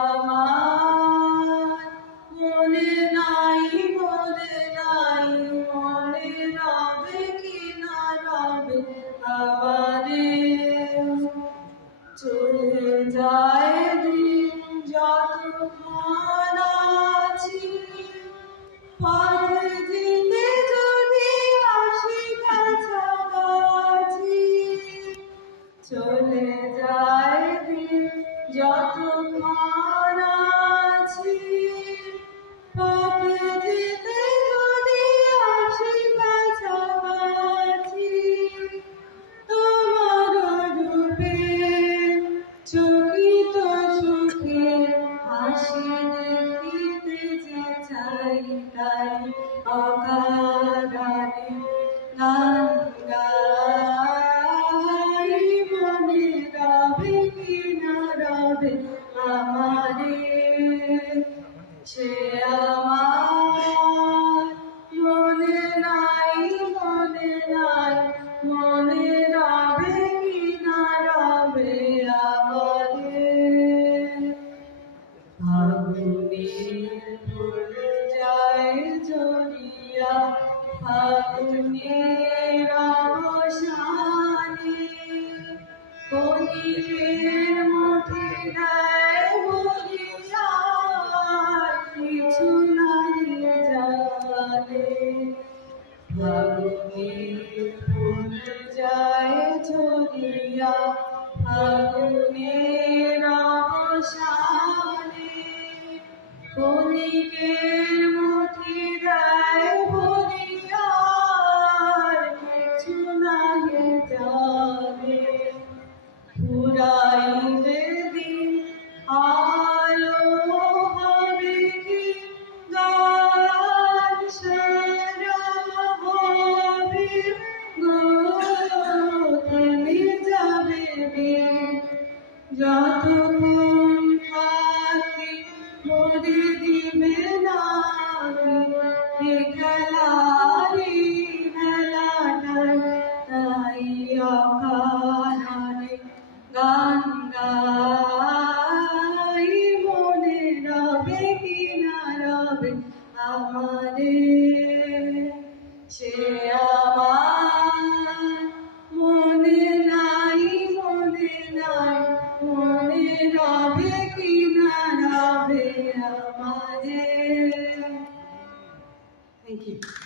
আমার মনে নাই মনে রবে কি না রবে আমারে চলে যায় দিন যতক্ষণ আছি পথ দিতে যদি আসি কাছাকাছি চলে যায় দিন যতক্ষণ আছি পথ দিতে যদি আসি কাছাকাছি তোমার রূপে চকিত সুখে হাসি দেখিতে যে চাই তাই অকারণে গান গাই মনে রবে কি না রবে আমারে সে আমার মনে নাই মনে রবে কি না রবে আমারে ফাগুনের ফুল যায় ঝরিয়া ফাগুনের অবসানে কণিকের মুঠে দেয় বলিয়া কিছু নাই জানে ফাগুনের ফুল যায় ঝরিয়া ফাগুনের অবসানে কণিকের মুঠি দেয় বলিয়া কিছু নাই জানে ফুরাইবে দিন আলো হবে কি গান সারা হবে গো থেমে যাবে দিন যতক্ষণ থাকি মরে দিবে না এ খেলারি মেলাটাই তাই অকারণে গান গাই মনে রবে কি না রবে আমারে সে আমার মনে নাই মনে রবে কি না রবে আমারে। Thank you.